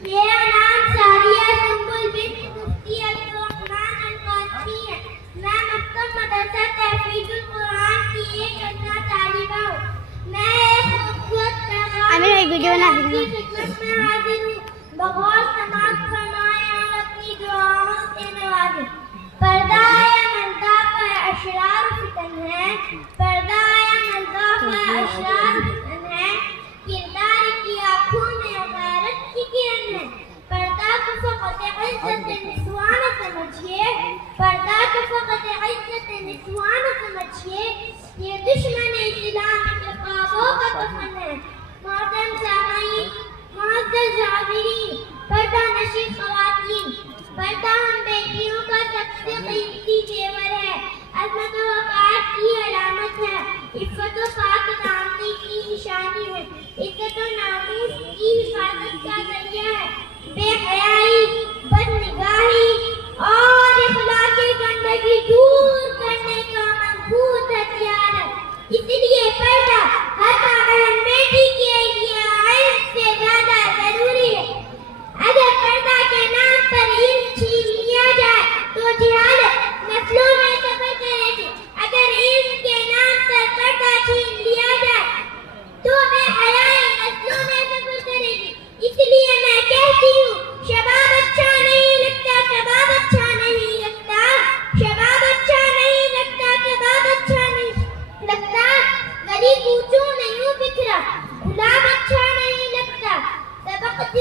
میرا نام ساریہ سنبل بنت مفتی عبدالرحمن القادری ہے. میں مکتب مدرسہ تحفیظ القرآن کی ایک ادنا طالبہ ہوں. میں ایک خوبصورت پیغام کی خدمت میں حاضر ہوں. بغور سماعت فرمائیں اور اپنی دعاؤں سے نوازیں. پردہ ملدہ پر اشرار فتن ہے، پردہ ملدہ پر اشرار فتن ہے، کردار کی آنکھوں میں غیرت کی کرن ہے. پردہ کو فقط عزت نسوان سمجھیے، پردہ کو فقط عزت نسوان سمجھیے. یہ دشمن اسلام کے خوابوں کا کفن ہے. محترم سامعین، معزز حاضرین، پردہ نشین خواتین، پردہ ہم بیٹیوں کا سب سے قیمتی زیور ہے، عظمت و وقار کی علامت ہے، عفت و پاک دامنی کی نشانی ہے، عزت و ناموس کی حفاظت کا ذریعہ ہے. بے حیائی، بد نگاہی اور اخلاق گندگی دور کرنے کا منفوذ ہتھیار ہے. اس لیے پردہ ہر بہن بیٹی کے لیے علم سے زیادہ ضروری ہے. اگر پردہ کے نام پر علم چھین لیا جائے تو جہالت نسلوں میں سفر کرے گی. اگر علم کے نام پر پردہ چھین لیا جائے تو بے حیائی نسلوں میں سفر کرے گی. اس لیے میں کہتی ہوں، شباب اچھا نہیں لگتا، کباب اچھا نہیں لگتا، شباب اچھا نہیں لگتا، کباب اچھا نہیں لگتا، گلی کوچوں نہیں بکھرا، گلاب اچھا نہیں لگتا، سبق